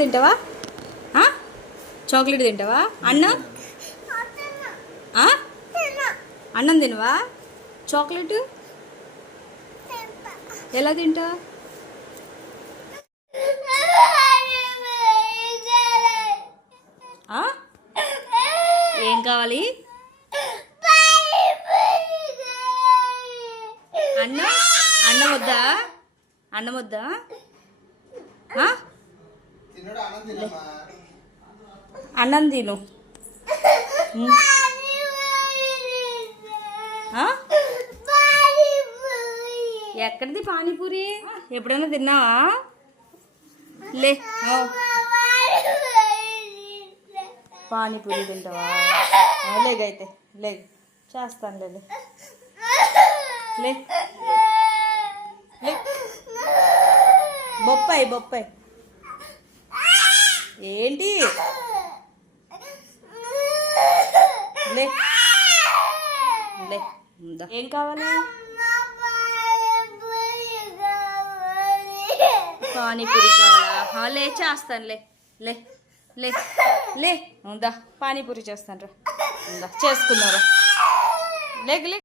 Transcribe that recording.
తింటావా? చాక్లెట్ తింటావా? అన్నం అన్నం తినవా? చాక్లెట్ ఎలా తింటావా? ఏం కావాలి? అన్నం అన్నం వద్దా? అన్నం వద్దా? అన్నం తిను. ఎక్కడిది పానీపూరి? ఎప్పుడైనా తిన్నావా? లే పానీపూరి తింటావా? లేగైతే లే చేస్తాను లే లే బొప్పాయి బొప్పాయి ఏంటి? లే లే ఏం కావాలి? పానీపూరి కావాలా? లే చేస్తాను లే లే లే లే ఉందా పానీపూరి చేస్తాను రా. ఉందా చేసుకున్నారా? లేక లే.